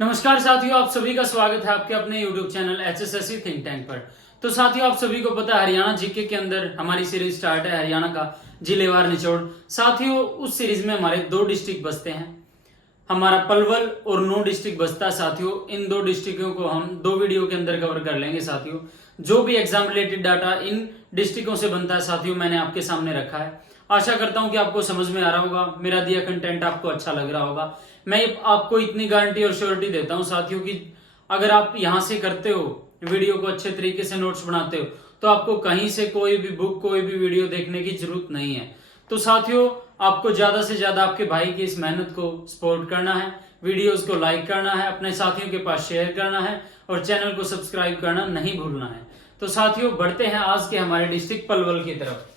नमस्कार साथियों, आप सभी का स्वागत है आपके अपने YouTube channel HSSC think tank पर। तो साथियों, आप सभी को पता है हरियाणा जीके के अंदर हमारी सीरीज स्टार्ट है हरियाणा का जिलेवार निचोड़। साथियों, उस सीरीज में हमारे 2 डिस्ट्रिक्ट बसते हैं, हमारा पलवल और 9 डिस्ट्रिक्ट बसता है। साथियों, इन 2 डिस्ट्रिक्टों को हम 2 वीडियो के अंदर कवर कर लेंगे। साथियों, जो भी एग्जाम रिलेटेड डाटा इन डिस्ट्रिक्टों से बनता है साथियों, मैंने आपके सामने रखा है। आशा करता हूं कि आपको समझ में आ रहा होगा, मेरा दिया कंटेंट आपको अच्छा लग रहा होगा। मैं आपको इतनी गारंटी और श्योरिटी देता हूं साथियों कि अगर आप यहां से करते हो, वीडियो को अच्छे तरीके से नोट्स बनाते हो, तो आपको कहीं से कोई भी बुक, कोई भी वीडियो देखने की जरूरत नहीं है। तो साथियों, आपको ज्यादा से ज्यादा आपके भाई की इस मेहनत को सपोर्ट करना है, वीडियोस को लाइक करना है, अपने साथियों के पास शेयर करना है और चैनल को सब्सक्राइब करना नहीं भूलना है। तो साथियों, बढ़ते हैं आज के हमारे डिस्ट्रिक्ट पलवल की तरफ।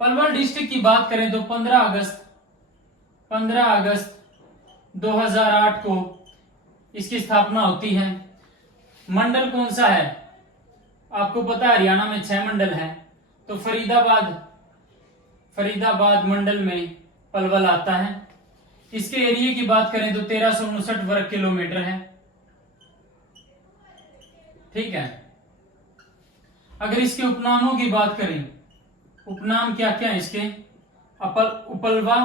पलवल डिस्ट्रिक्ट की बात करें तो 15 अगस्त 2008 को इसकी स्थापना होती है। मंडल कौन सा है? आपको पता है हरियाणा में 6 मंडल है, तो फरीदाबाद मंडल में पलवल आता है। इसके एरिया की बात करें तो 1359 वर्ग किलोमीटर है। ठीक है। अगर इसके उपनामों की बात करें, उपनाम क्या क्या है इसके? उपलवा,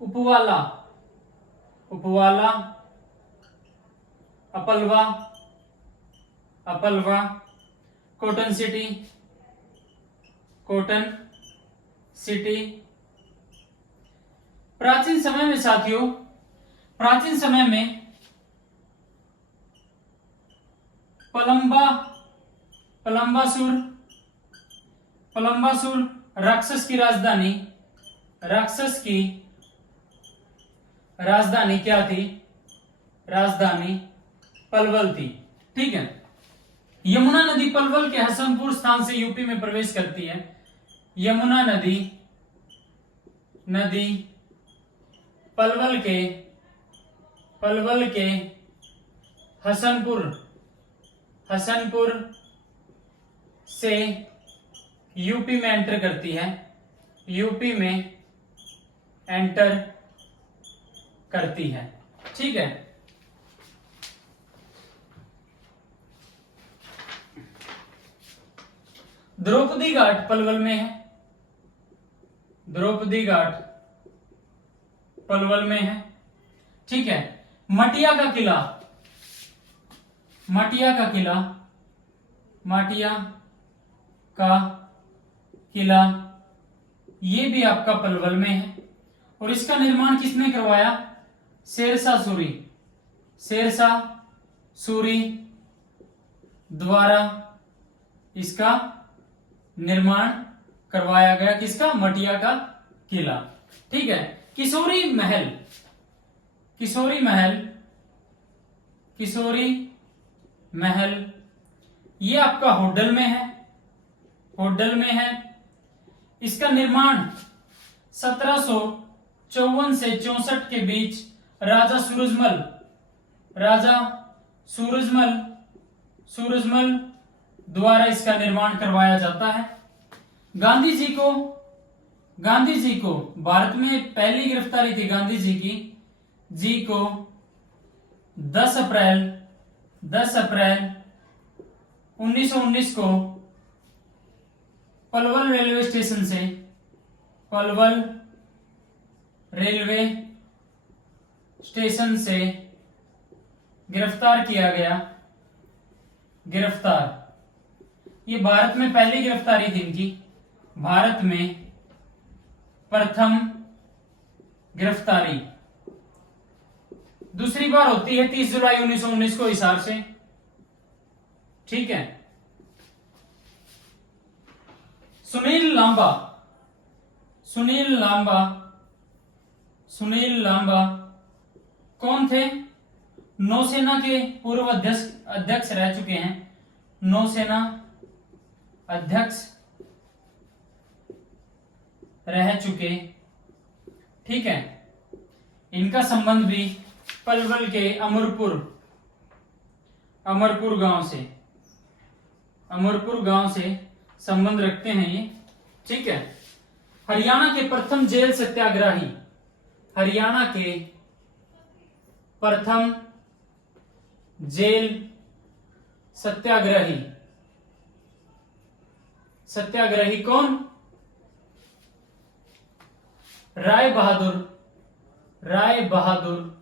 उपवाला, अपलवा, कॉटन सिटी। प्राचीन समय में साथियों, प्राचीन समय में पलम्बासुर राक्षस की राजधानी क्या थी? राजधानी पलवल थी। ठीक है। यमुना नदी पलवल के हसनपुर स्थान से यूपी में प्रवेश करती है। यमुना नदी पलवल के हसनपुर से यूपी में एंटर करती है। ठीक है। द्रौपदी घाट पलवल में है। ठीक है। मटिया का किला ये भी आपका पलवल में है। और इसका निर्माण किसने करवाया? शेरशाह सूरी द्वारा इसका निर्माण करवाया गया। किसका? मटिया का किला। ठीक है। किशोरी महल ये आपका होडल में है। इसका निर्माण 1754 से 64 के बीच राजा सूरजमल द्वारा इसका निर्माण करवाया जाता है। गांधी जी को भारत में पहली गिरफ्तारी थी गांधी जी को 10 अप्रैल 1919 को पलवल रेलवे स्टेशन से गिरफ्तार किया गया। ये भारत में पहली गिरफ्तारी थी इनकी, भारत में प्रथम गिरफ्तारी। दूसरी बार होती है 30 जुलाई 1919 को हिसार से। ठीक है। सुनील लांबा कौन थे? नौसेना के पूर्व अध्यक्ष रह चुके हैं। नौसेना अध्यक्ष रह चुके। ठीक है। इनका संबंध भी पलवल के अमरपुर गांव से संबंध रखते हैं ये। ठीक है। हरियाणा के प्रथम जेल सत्याग्रही, हरियाणा के प्रथम जेल सत्याग्रही, सत्याग्रही कौन? राय बहादुर, राय बहादुर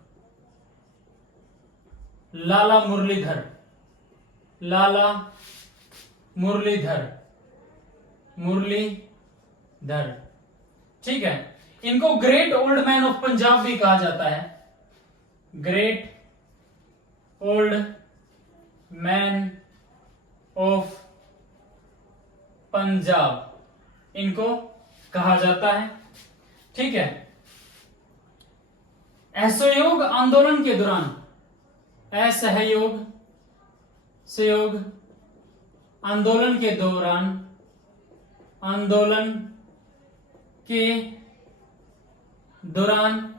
लाला मुरलीधर, लाला मुरलीधर, मुरलीधर। ठीक है, इनको great old man of Punjab भी कहा जाता है, great old man of Punjab इनको कहा जाता है। ठीक है, असहयोग आंदोलन के दौरान, असहयोग सहयोग आंदोलन के दौरान, आंदोलन के दौरान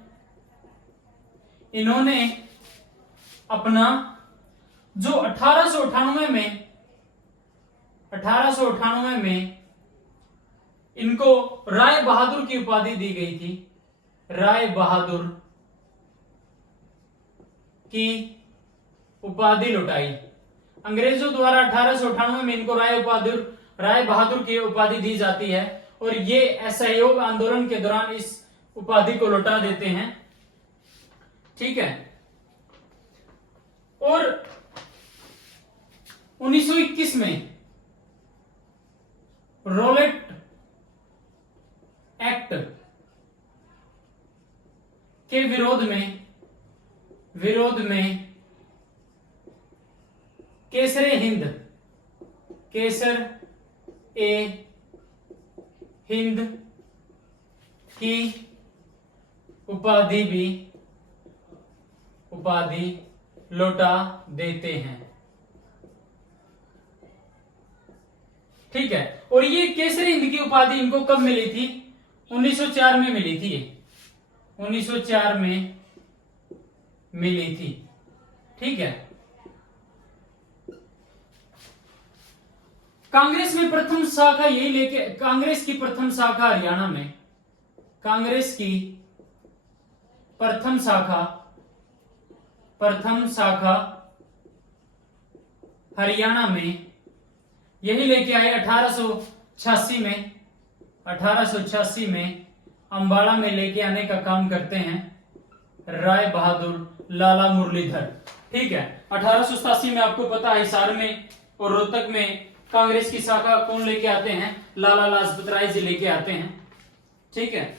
इन्होंने अपना जो 1898 में इनको राय बहादुर की उपाधि दी गई थी, राय बहादुर की उपाधि लुटाई। अंग्रेजों द्वारा 1898 में इनको राय बहादुर की उपाधि दी जाती है और ये असहयोग आंदोलन के दौरान इस उपाधि को लौटा देते हैं। ठीक है, और 1921 में रोलेट एक्ट के विरोध में केसर ए हिंद की उपाधि लौटा देते हैं। ठीक है, और ये केसरी हिंद की उपाधि इनको कब मिली थी? 1904 में मिली थी, 1904 में मिली थी। ठीक है, कांग्रेस में प्रथम शाखा यही लेके, कांग्रेस की प्रथम शाखा हरियाणा में, कांग्रेस की प्रथम शाखा हरियाणा में यही लेके आए 1886 में अंबाला में लेके आने का काम करते हैं राय बहादुर लाला मुरलीधर। ठीक है, 1887 में आपको पता है हिसार में और रोहतक में कांग्रेस की शाखा कौन लेके आते हैं? लाला लाजपत राय जी लेके आते हैं। ठीक है,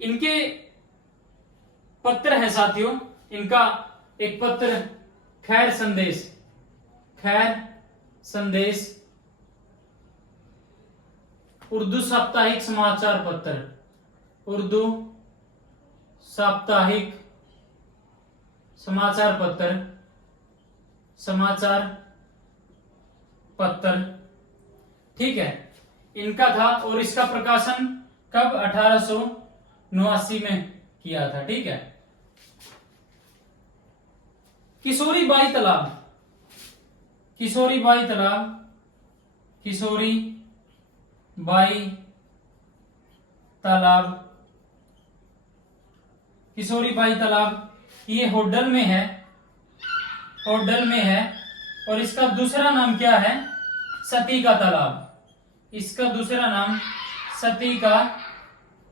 इनके पत्र हैं साथियों, इनका एक पत्र खैर संदेश उर्दू साप्ताहिक समाचार पत्र, उर्दू साप्ताहिक समाचार पत्र। ठीक है, इनका था और इसका प्रकाशन कब? 1889 में किया था। ठीक है, किशोरी बाई तालाब ये होडल में है और इसका दूसरा नाम क्या है? सती का तालाब। इसका दूसरा नाम सती का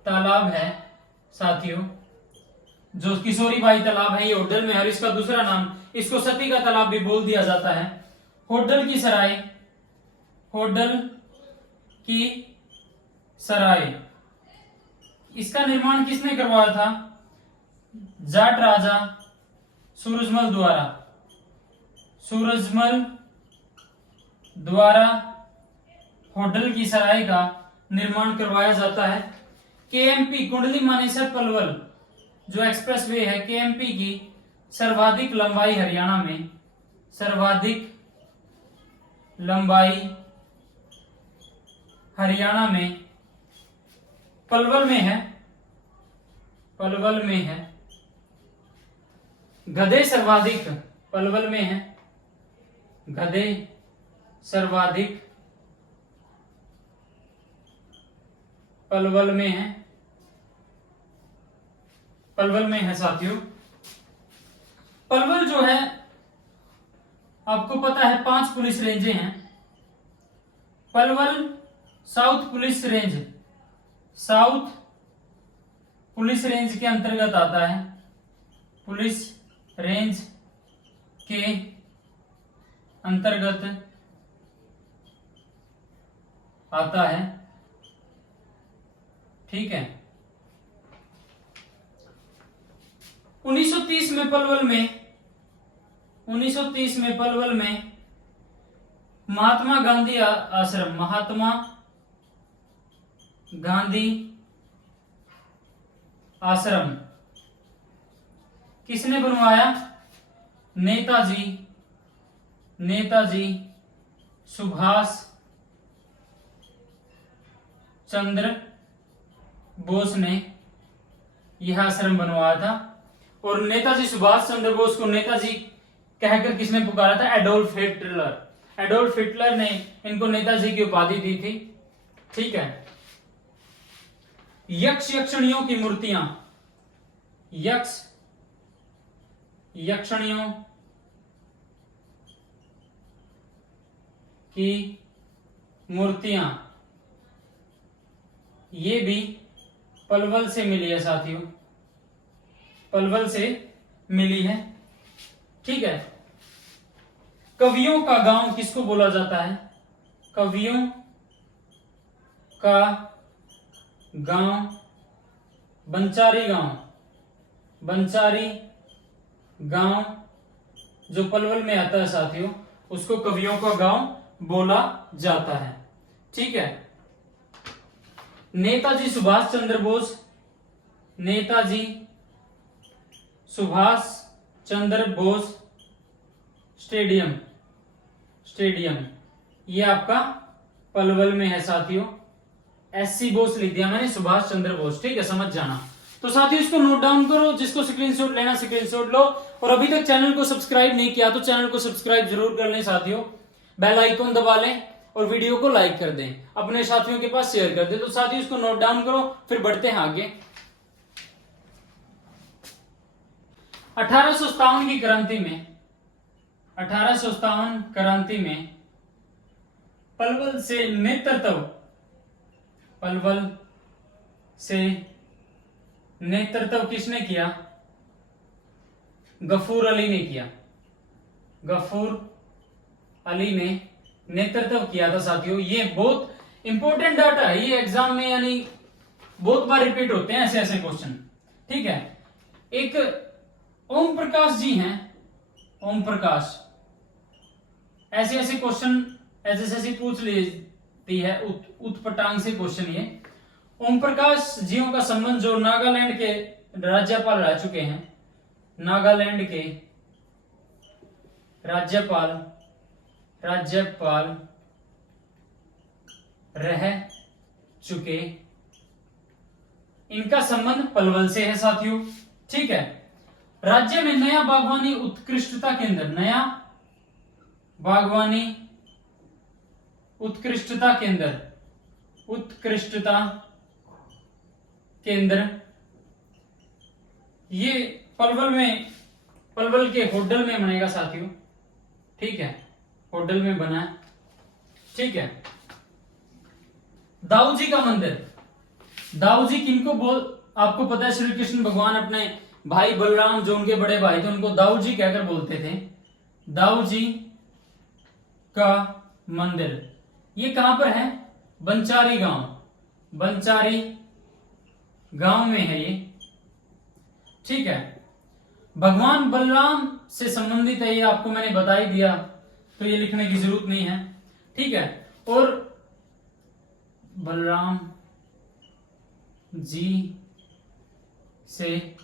तालाब है साथियों। जो किशोरी बाई तालाब है ये होडल में है और इसका दूसरा नाम, इसको सती का तालाब भी बोल दिया जाता है। होडल की सराय इसका निर्माण किसने करवाया था? जाट राजा सूरजमल द्वारा होडल की सराय का निर्माण करवाया जाता है। केएमपी कुंडली मानेसर पलवल जो एक्सप्रेसवे है, केएमपी की सर्वाधिक लंबाई हरियाणा में, सर्वाधिक लंबाई हरियाणा में पलवल में है। गधे सर्वाधिक पलवल में है, गधे सर्वाधिक पलवल में है, पलवल में है साथियों। पलवल जो है आपको पता है 5 पुलिस रेंजें हैं। Palwal south police range, south police range के अंतर्गत आता है, पुलिस रेंज के अंतर्गत आता है, ठीक है। 1930 में पलवल में, 1930 में पलवल में महात्मा गांधी आश्रम, महात्मा गांधी आश्रम किसने बनवाया? नेताजी, नेताजी सुभाष चंद्र बोस ने यह आश्रम बनवाया था। और नेताजी सुभाष चंद्र बोस को नेताजी कहकर किसने पुकारा था? Adolf Hitler. एडोल्फ हिटलर ने इनको नेताजी की उपाधि दी थी, ठीक है। यक्ष यक्षणियों की मूर्तियां, यक्ष यक्षणियों की मूर्तियां ये भी पलवल से मिली है साथियों, पलवल से मिली है, ठीक है। कवियों का गांव किसको बोला जाता है? कवियों का गांव बंचारी गांव, बंचारी गांव जो पलवल में आता है साथियों, उसको कवियों का गांव बोला जाता है, ठीक है। नेताजी सुभाष चंद्र बोस, नेताजी सुभाष चंद्र बोस स्टेडियम, स्टेडियम ये आपका पलवल में है साथियों। एससी बोस लिख दिया मैंने, सुभाष चंद्र बोस, ठीक है, समझ जाना। तो साथियों इसको नोट डाउन करो, जिसको स्क्रीनशॉट लेना स्क्रीनशॉट लो। और अभी तक चैनल को सब्सक्राइब नहीं किया तो चैनल को सब्सक्राइब जरूर कर लें साथियों, बेल आइकन दबा लें और वीडियो को लाइक कर दें, अपने साथियों के पास शेयर कर दें। तो साथियों इसको नोट डाउन करो, फिर बढ़ते हैं आगे। 1857 की क्रांति में, 1857 क्रांति में पलवल से नेतृत्व, पलवल से नेतृत्व किसने किया? गफूर अली ने किया, गफूर अली ने नेतृत्व किया था साथियों। ये बहुत इंपॉर्टेंट डाटा है, ये एग्जाम में यानी बहुत बार रिपीट होते हैं ऐसे ऐसे क्वेश्चन, ठीक है। एक ओम प्रकाश जी हैं, ओम प्रकाश, ऐसे ऐसे क्वेश्चन एसएससी पूछ लेती है, उत्पटांग से क्वेश्चन ये। ओम प्रकाश जियों का संबंध जो नागालैंड के राज्यपाल रह चुके हैं, नागालैंड के राज्यपाल, राज्यपाल रह चुके, इनका संबंध पलवल से है साथियों, ठीक है। राज्य में नया बागवानी उत्कृष्टता केंद्र, नया बागवानी उत्कृष्टता केंद्र, उत्कृष्टता केंद्र ये पलवल में, पलवल के होडल में बनेगा साथियों, ठीक है, होडल में बना है, ठीक है। दाऊ जी का मंदिर, दाऊ जी किनको बोल, आपको पता है श्री कृष्ण भगवान अपने भाई बलराम जो उनके बड़े भाई थे उनको दाऊ जी कहकर बोलते थे। दाऊ जी का मंदिर ये कहां पर है? बंचारी गांव, बंचारी गांव में है ये, ठीक है। भगवान बलराम से संबंधित है, ये आपको मैंने बता ही दिया, तो ये लिखने की जरूरत नहीं है, ठीक है। और बलराम जी से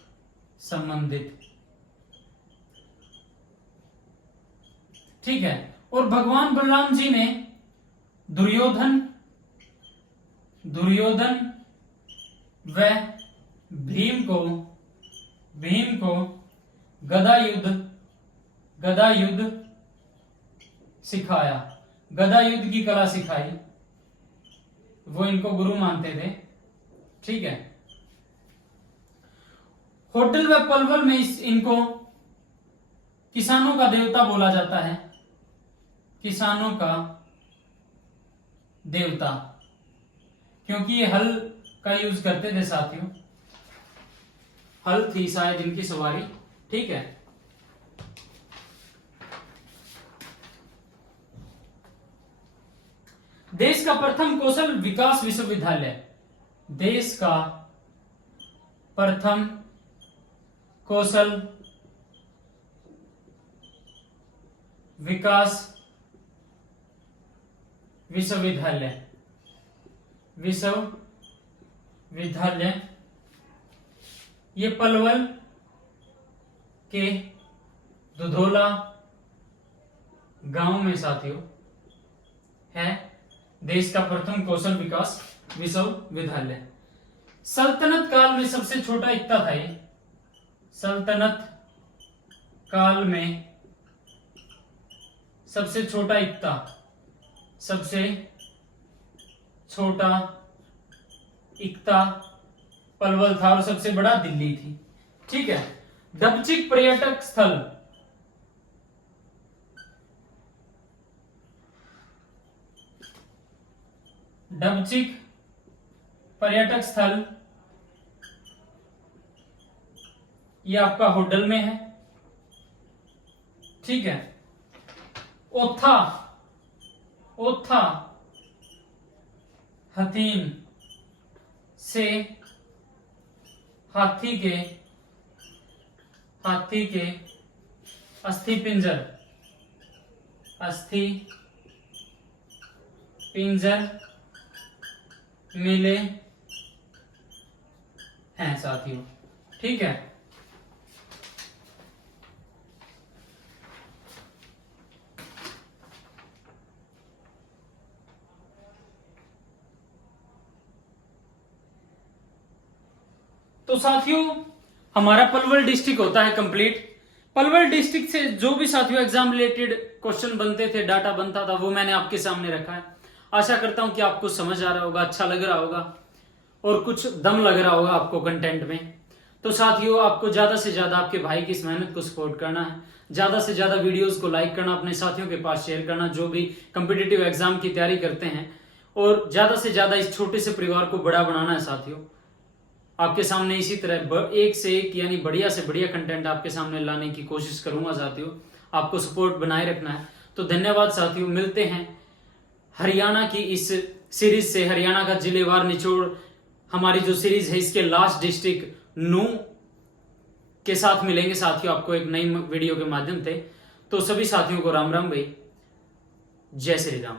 संबंधित, ठीक है। और भगवान बलराम जी ने दुर्योधन, दुर्योधन व भीम को, भीम को गदा युद्ध, गदा युद्ध सिखाया, गदा युद्ध की कला सिखाई, वो इनको गुरु मानते थे, ठीक है। होटल व पलवल में इनको किसानों का देवता बोला जाता है, किसानों का देवता, क्योंकि ये हल का यूज करते थे साथियों, हल थी शायद इनकी सवारी, ठीक है। देश का प्रथम कौशल विकास विश्वविद्यालय, देश का प्रथम कौशल विकास विश्वविद्यालय, विश्वविद्यालय ये पलवल के दुधोला गांव में साथियों है देश का प्रथम कौशल विकास विश्वविद्यालय। सल्तनत काल में सबसे छोटा इक्ता था ये, सल्तनत काल में सबसे छोटा इक्ता, सबसे छोटा इक्ता पलवल था और सबसे बड़ा दिल्ली थी, ठीक है। डबचिक पर्यटक स्थल, डबचिक पर्यटक स्थल ये आपका होटल में है, ठीक है। ओथा, ओथा हथीन से हाथी के अस्थि पिंजर, अस्थि पिंजर मिले हैं साथियों, ठीक है। तो साथियों हमारा पलवल डिस्ट्रिक्ट होता है कंप्लीट। पलवल डिस्ट्रिक्ट से जो भी साथियों एग्जाम रिलेटेड क्वेश्चन बनते थे, डाटा बनता था, वो मैंने आपके सामने रखा है। आशा करता हूं कि आपको समझ आ रहा होगा, अच्छा लग रहा होगा और कुछ दम लग रहा होगा आपको कंटेंट में। तो साथियों आपको ज्यादा से ज्यादा आपके भाई की इस मेहनत को सपोर्ट करना है, ज्यादा से ज्यादा वीडियोस को लाइक करना, अपने साथियों के पास शेयर करना जो भी कॉम्पिटिटिव एग्जाम की तैयारी करते हैं, और ज्यादा से ज्यादा इस छोटे से परिवार को बड़ा बनाना है साथियों। आपके सामने इसी तरह एक से एक यानी बढ़िया से बढ़िया कंटेंट आपके सामने लाने की कोशिश करूंगा साथियों। आपको सपोर्ट बनाए रखना है। तो धन्यवाद साथियों, मिलते हैं हरियाणा की इस सीरीज से, हरियाणा का जिलेवार निचोड़ हमारी जो सीरीज है इसके लास्ट डिस्ट्रिक्ट नू के साथ मिलेंगे साथियों आपको एक नई वीडियो के माध्यम से। तो सभी साथियों को राम राम भाई, जय श्री राम।